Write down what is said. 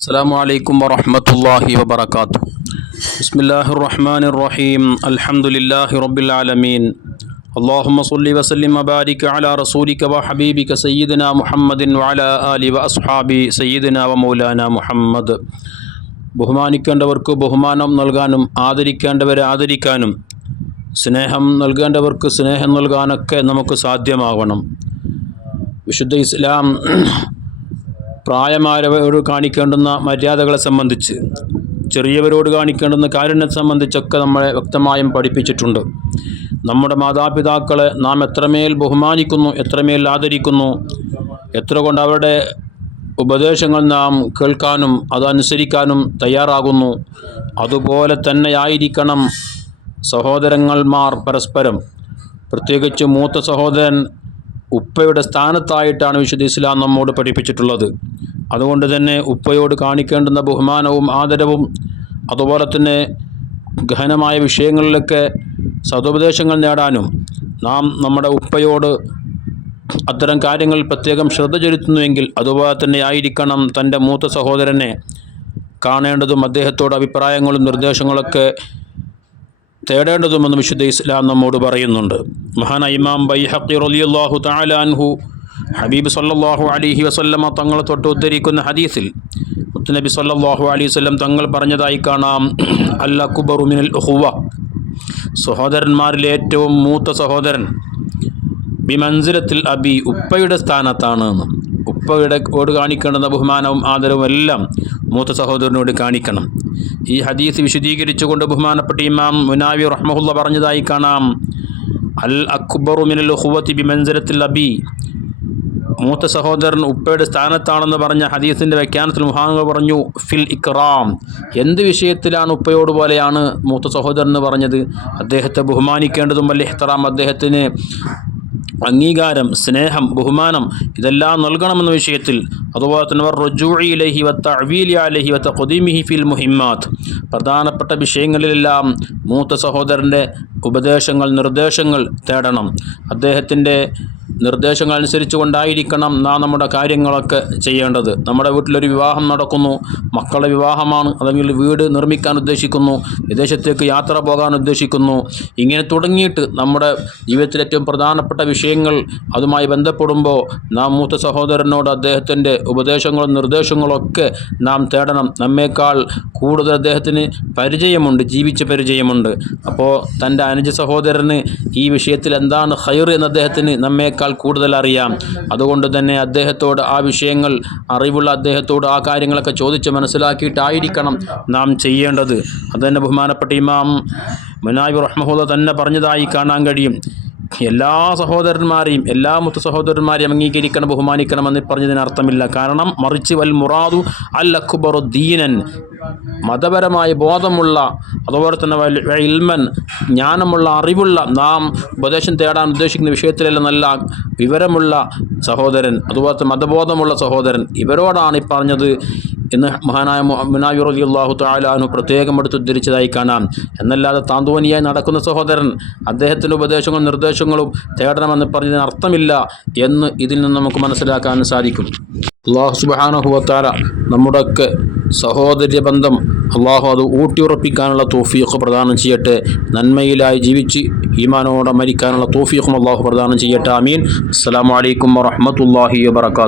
السلام عليكم ورحمة الله وبركاته بسم الله الرحمن الرحيم الحمد لله رب العالمين اللهم صل وسلم وبارك على رسولك وحبيبك سيدنا محمد وعلى آله وأصحابه سيدنا ومولانا محمد ബഹുമാനിക്കേണ്ടവർക്ക് ബഹുമാനം നൽകാനും ആദരിക്കേണ്ടവരെ ആദരിക്കാനും സ്നേഹം നൽകേണ്ടവർക്ക് സ്നേഹം നൽകാനൊക്കെ നമുക്ക് സാധ്യമാകണം വിശുദ്ധ ഇസ്ലാം പ്രായമായവരോട് കാണിക്കേണ്ടുന്ന മര്യാദകളെ സംബന്ധിച്ച് ചെറിയവരോട് കാണിക്കേണ്ടുന്ന കാരുണ്യത്തെ സംബന്ധിച്ചൊക്കെ നമ്മളെ വ്യക്തമായും പഠിപ്പിച്ചിട്ടുണ്ട്. നമ്മുടെ മാതാപിതാക്കളെ നാം എത്രമേൽ ബഹുമാനിക്കുന്നു എത്രമേൽ ആദരിക്കുന്നു എത്ര കൊണ്ട് അവരുടെ ഉപദേശങ്ങൾ നാം കേൾക്കാനും അതനുസരിക്കാനും തയ്യാറാകുന്നു അതുപോലെ തന്നെയായിരിക്കണം സഹോദരങ്ങൾമാർ പരസ്പരം. പ്രത്യേകിച്ച് മൂത്ത സഹോദരൻ ഉപ്പയുടെ സ്ഥാനത്തായിട്ടാണ് വിശുദ്ധ ഇസ്ലാം നമ്മോട് പഠിപ്പിച്ചിട്ടുള്ളത്. അതുകൊണ്ട് തന്നെ ഉപ്പയോട് കാണിക്കേണ്ടുന്ന ബഹുമാനവും ആദരവും അതുപോലെ തന്നെ ഗഹനമായ വിഷയങ്ങളിലൊക്കെ സതുപദേശങ്ങൾ നേടാനും നാം നമ്മുടെ ഉപ്പയോട് അത്തരം കാര്യങ്ങൾ പ്രത്യേകം ശ്രദ്ധ ചെലുത്തുന്നുവെങ്കിൽ അതുപോലെ തന്നെ ആയിരിക്കണം തന്റെ മൂത്ത സഹോദരനെ കാണേണ്ടതും അദ്ദേഹത്തോട് അഭിപ്രായങ്ങളും നിർദ്ദേശങ്ങളൊക്കെ തേടേണ്ടതുമെന്ന് വിശുദ്ധ ഇസ്ലാം നമ്മോട് പറയുന്നുണ്ട്. മഹാന ഇമാം ബൈഹഖി റളിയല്ലാഹു തആല അൻഹു ഹബീബ് സല്ലാഹു അലിഹി വസല്ലമ തങ്ങളെ തൊട്ട് ഉദ്ധരിക്കുന്ന ഹദീസിൽ മുത്തുനബി സല്ലാഹു അലൈഹി വസല്ലം തങ്ങൾ പറഞ്ഞതായി കാണാം. അല്ല അക്ബറു മിനൽ ഉഖുവ സഹോദരന്മാരിലെ ഏറ്റവും മൂത്ത സഹോദരൻ. ബിമൻസിലത്തിൽ അബി ഉപ്പയുടെ സ്ഥാനത്താണ് ഉപ്പയുടെ ഓട് കാണിക്കേണ്ടുന്ന ബഹുമാനവും ആദരവും എല്ലാം മൂത്ത സഹോദരനോട് കാണിക്കണം. ഈ ഹദീസ് വിശദീകരിച്ചുകൊണ്ട് ബഹുമാനപ്പെട്ട ഇമാം മുനാവി റഹ്മുല്ല പറഞ്ഞതായി കാണാം. അൽ അക്ബറു മിനൽ ഹുവത്തി ബിമൻസിലത്തിൽ അബി മൂത്ത സഹോദരൻ ഉപ്പയുടെ സ്ഥാനത്താണെന്ന് പറഞ്ഞ ഹദീസിന്റെ വ്യാഖ്യാനത്തിൽ മുഹാങ്ങ് പറഞ്ഞു ഫിൽ ഇക്റാം. എന്ത് വിഷയത്തിലാണ് ഉപ്പയോട് പോലെയാണ് മൂത്ത സഹോദരൻ എന്ന് പറഞ്ഞത്? അദ്ദേഹത്തെ ബഹുമാനിക്കേണ്ടതും അല്ലെ ഇഹ്തറാം അദ്ദേഹത്തിന് അംഗീകാരം സ്നേഹം ബഹുമാനം ഇതെല്ലാം നൽകണമെന്ന വിഷയത്തിൽ അതുപോലെ തന്നെ റുജൂഇലഹി വത്ത അവീലി അലഹി വത്ത കൊതിമിഹി ഫിൽ മുഹിമ്മാത്ത്. പ്രധാനപ്പെട്ട വിഷയങ്ങളിലെല്ലാം മൂത്ത സഹോദരന്റെ ഉപദേശങ്ങൾ നിർദ്ദേശങ്ങൾ തേടണം. അദ്ദേഹത്തിന്റെ നിർദ്ദേശങ്ങൾ അനുസരിച്ച് കൊണ്ടായിരിക്കണം നാം നമ്മുടെ കാര്യങ്ങളൊക്കെ ചെയ്യേണ്ടത്. നമ്മുടെ വീട്ടിലൊരു വിവാഹം നടക്കുന്നു. മക്കളുടെ വിവാഹമാണ്. അല്ലെങ്കിൽ വീട് നിർമ്മിക്കാൻ ഉദ്ദേശിക്കുന്നു. വിദേശത്തേക്ക് യാത്ര പോകാൻ ഉദ്ദേശിക്കുന്നു. ഇങ്ങനെ തുടങ്ങിയിട്ട് നമ്മുടെ ജീവിതത്തിലെ ഏറ്റവും പ്രധാനപ്പെട്ട വിഷയങ്ങൾ അതുമായി ബന്ധപ്പെടുമ്പോൾ നാം മൂത്ത സഹോദരനോട് അദ്ദേഹത്തിന്റെ ഉപദേശങ്ങളും നിർദ്ദേശങ്ങളും ഒക്കെ നാം തേടണം. നമ്മേക്കാൾ കൂടുതൽ അദ്ദേഹത്തിന് പരിചയമുണ്ട്. ജീവിച്ച പരിചയമുണ്ട്. അപ്പോൾ തന്റെ അനുജ സഹോദരന് ഈ വിഷയത്തിൽ എന്താണ് ഹൈർ എന്ന് അദ്ദേഹത്തിന് നമ്മേക്കാൾ കൂടുതൽ അറിയാം അതുകൊണ്ട് തന്നെ അദ്ദേഹത്തോട് ആ വിഷയങ്ങൾ അറിവുള്ള അദ്ദേഹത്തോട് ആ കാര്യങ്ങളൊക്കെ ചോദിച്ച് മനസ്സിലാക്കിയിട്ടായിരിക്കണം നാം ചെയ്യേണ്ടത്. അത് തന്നെ ബഹുമാനപ്പെട്ട ഇമാം മുനായിബ് റഹ്മഹുദ തന്നെ പറഞ്ഞതായി കാണാൻ കഴിയും. എല്ലാ സഹോദരന്മാരെയും എല്ലാ മുത്ത സഹോദരന്മാരെയും അംഗീകരിക്കണം ബഹുമാനിക്കണമെന്ന് പറഞ്ഞതിന് അർത്ഥമില്ല. കാരണം മറിച്ച് വൽ മുറാദു അൽ അക്ബറുദ്ദീനൻ മതപരമായ ബോധമുള്ള അതുപോലെ തന്നെ ഇൽമൻ ജ്ഞാനമുള്ള അറിവുള്ള നാം ഉപദേശം തേടാൻ ഉദ്ദേശിക്കുന്ന വിഷയത്തിലെല്ലാം നല്ല വിവരമുള്ള സഹോദരൻ അതുപോലെ മതബോധമുള്ള സഹോദരൻ. ഇവരോടാണ് ഈ പറഞ്ഞത്. എന്ന് മഹാനായ മുനാവി റലി അള്ളാഹു താലാനു പ്രത്യേകം എടുത്ത് ഉദ്ധരിച്ചതായി കാണാം. എന്നല്ലാതെ താന്തോനിയായി നടക്കുന്ന സഹോദരൻ അദ്ദേഹത്തിന്റെ ഉപദേശങ്ങളും നിർദ്ദേശങ്ങളും തേടണമെന്ന് പറഞ്ഞതിന് അർത്ഥമില്ല എന്ന് ഇതിൽ നിന്ന് നമുക്ക് മനസ്സിലാക്കാൻ സാധിക്കും. അള്ളാഹു സുബാനഹുവത്താര നമ്മുടെയൊക്കെ സഹോദര്യ ബന്ധം അള്ളാഹു അത് ഊട്ടിയുറപ്പിക്കാനുള്ള തോഫീഖ് പ്രദാനം ചെയ്യട്ടെ. നന്മയിലായി ജീവിച്ച് ഈമാനോടെ മരിക്കാനുള്ള തോഫീഖും അള്ളാഹു പ്രദാനം ചെയ്യട്ടെ. അമീൻ അസ്സാം വലൈക്കും വറഹമത്തല്ലാഹി വാത്തു